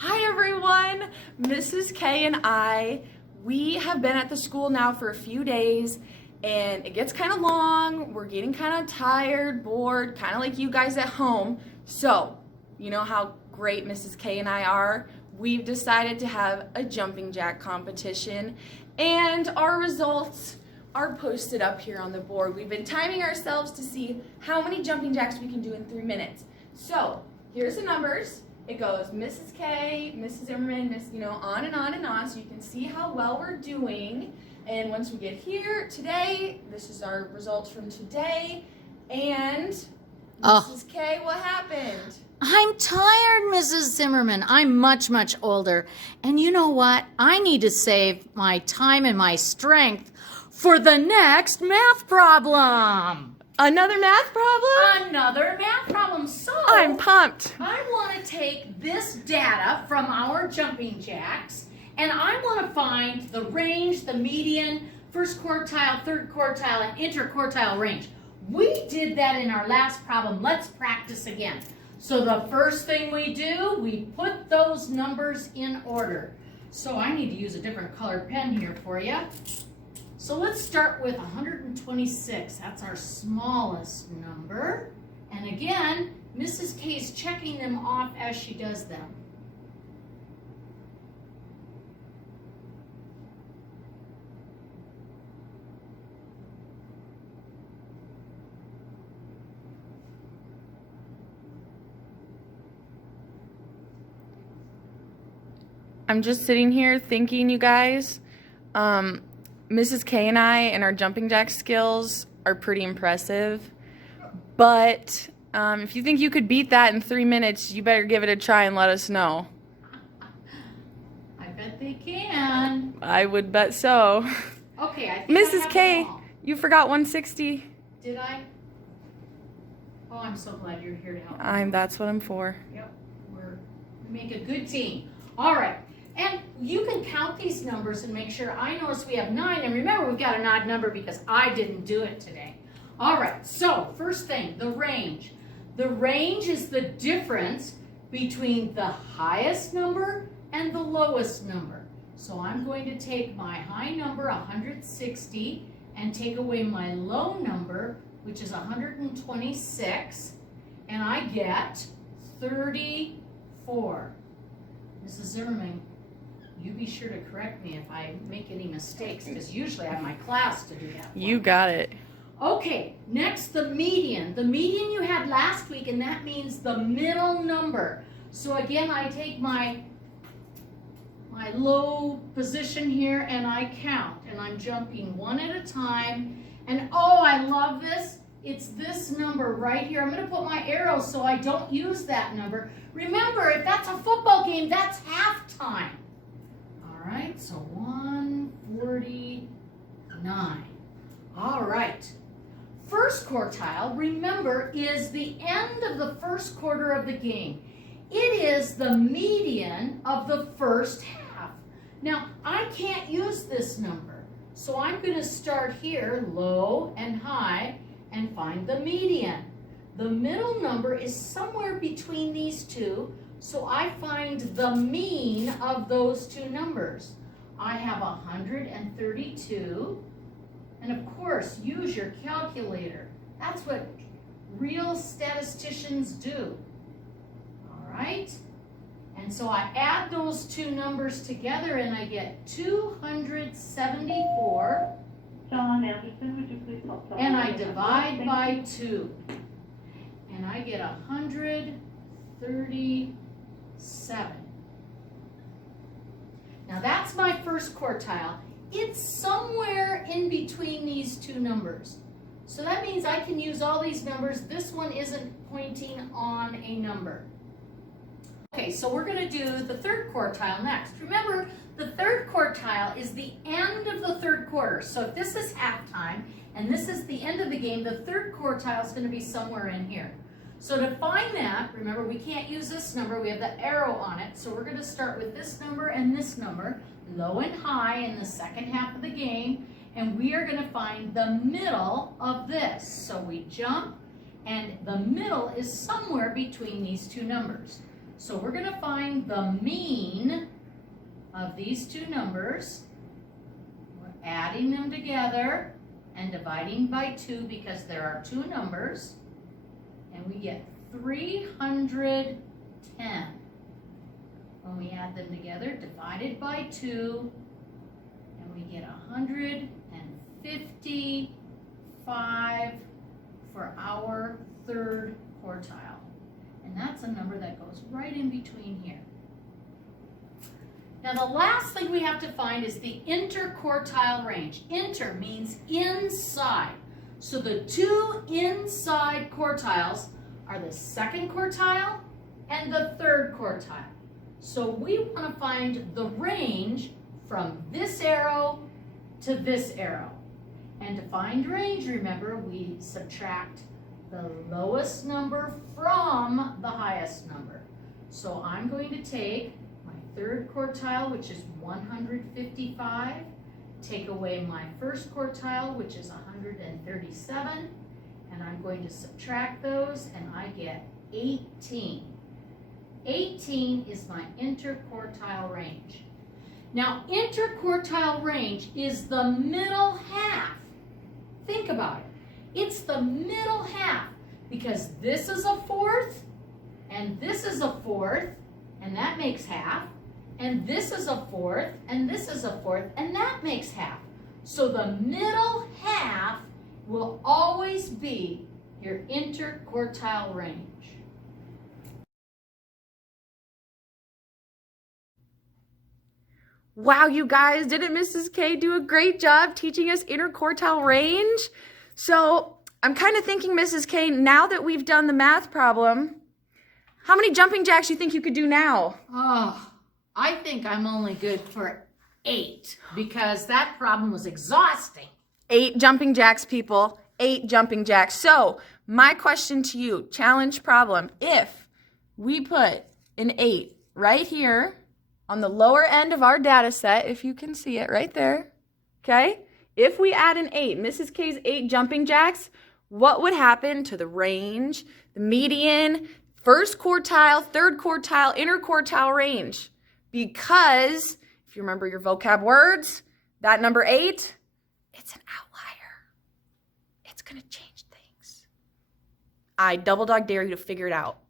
Hi everyone, Mrs. K and we have been at the school now for a few days and it gets kind of long. We're getting kind of tired, bored, kind of like you guys at home. So, you know how great Mrs. K and I are? We've decided to have a jumping jack competition and our results are posted up here on the board. We've been timing ourselves to see how many jumping jacks we can do in 3 minutes. So, here's the numbers. It goes Mrs. K, Mrs. Zimmerman, on and on and on, so you can see how well we're doing. And once we get here today, this is our results from today. And Mrs. K, what happened? I'm tired, Mrs. Zimmerman. I'm much, much older. And you know what? I need to save my time and my strength for the next math problem. Another math problem? Another math problem. So I'm pumped. I want to take this data from our jumping jacks and I want to find the range, the median, first quartile, third quartile, and interquartile range. We did that in our last problem. Let's practice again. So the first thing we do, we put those numbers in order. So I need to use a different colored pen here for you. So let's start with 126. That's our smallest number. And again, Mrs. K is checking them off as she does them. I'm just sitting here thinking, you guys, Mrs. K and I and our jumping jack skills are pretty impressive, but if you think you could beat that in 3 minutes, you better give it a try and let us know. I bet they can. I would bet so. Okay, I think Mrs. K, you forgot 160. Did I? Oh, I'm so glad you're here to help. That's what I'm for. Yep, we make a good team. All right. And you can count these numbers and make sure. I notice we have 9, and remember we've got an odd number because I didn't do it today. All right, so first thing, the range. The range is the difference between the highest number and the lowest number. So I'm going to take my high number, 160, and take away my low number, which is 126, and I get 34. Mrs. Zimmerman, you be sure to correct me if I make any mistakes, because usually I have my class to do that. You got it. Okay, next the median. The median you had last week, and that means the middle number. So again, I take my low position here and I count, and I'm jumping one at a time. And oh, I love this. It's this number right here. I'm going to put my arrow so I don't use that number. Remember, if that's a football game, that's halftime. All right, so 149. All right. First quartile, remember, is the end of the first quarter of the game. It is the median of the first half. Now, I can't use this number, so I'm going to start here, low and high, and find the median. The middle number is somewhere between these two, so I find the mean of those two numbers. I have 132, and of course, use your calculator. That's what real statisticians do. All right? And so I add those two numbers together and I get 274. John Anderson, would you please help? And I divide by 2. And I get 137. Now that's my first quartile. It's somewhere in between these two numbers. So that means I can use all these numbers. This one isn't pointing on a number. Okay, so we're going to do the third quartile next. Remember, the third quartile is the end of the third quarter. So if this is halftime and this is the end of the game, the third quartile is going to be somewhere in here. So to find that, remember, we can't use this number. We have the arrow on it. So we're going to start with this number and this number, low and high in the second half of the game. And we are going to find the middle of this. So we jump, and the middle is somewhere between these two numbers. So we're going to find the mean of these two numbers. We're adding them together and dividing by 2 because there are two numbers. And we get 310. When we add them together, divided by 2, and we get 155 for our third quartile. And that's a number that goes right in between here. Now the last thing we have to find is the interquartile range. Inter means inside. So the two inside quartiles are the second quartile and the third quartile. So we want to find the range from this arrow to this arrow. And to find range, remember, we subtract the lowest number from the highest number. So I'm going to take my third quartile, which is 155, take away my first quartile, which is 137, and I'm going to subtract those, and I get 18. 18 is my interquartile range. Now, interquartile range is the middle half. Think about it. It's the middle half because this is a fourth, and this is a fourth, and that makes half, and this is a fourth, and this is a fourth, and that makes half. So the middle half will always be your interquartile range. Wow, you guys, didn't Mrs. K do a great job teaching us interquartile range? So I'm kind of thinking, Mrs. K, now that we've done the math problem, how many jumping jacks do you think you could do now? Oh, I think I'm only good for 8 because that problem was exhausting. 8 jumping jacks, people. 8 jumping jacks. So my question to you, challenge problem, if we put an 8 right here on the lower end of our data set, if you can see it right there, okay? If we add an 8, Mrs. K's 8 jumping jacks, what would happen to the range, the median, first quartile, third quartile, interquartile range? Because, if you remember your vocab words, that number 8, it's an outlier. It's going to change things. I double dog dare you to figure it out.